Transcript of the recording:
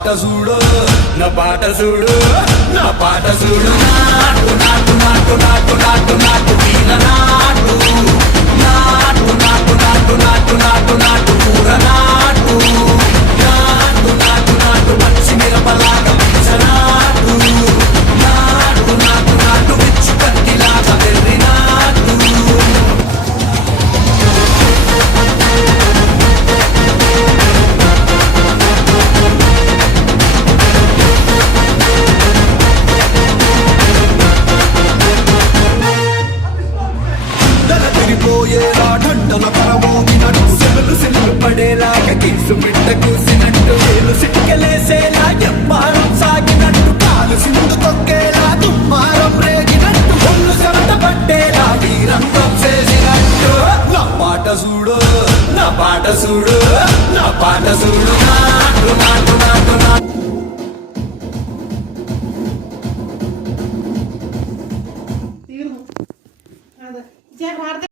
చూడు నా పాట చూడు నా పాట చూడు నాటు నాటు నాటు నాటు నాటు నాటు వీర నాటు నాటు నాటు నాటు నాటు నాటు నాటు కూర నాటు నాటు నాటు నాటు పచ్చి మిరపలాగా పిచ్చ నాటు నాటు నాటు నాటు పిచ్చు కత్తిలాగా వెర్రి నాటు తిరిగిపోయేలా ఢండల పరమోగినట్టు సెల్లు పడేలాగా కీసు బిడ్డ కూసినట్టు వేలు సిటికెలేసేలా ఎప్పారం సాగినట్టు కాలు సిండు తొక్కేలా దుమ్మారం రేగినట్టు ఒళ్ళు చెమట పట్టేలా వీరంగం చేసినట్టు నా పాట చూడు నా పాట చూడు నా పాట చూడు నాటు నాటు నాటు నాటు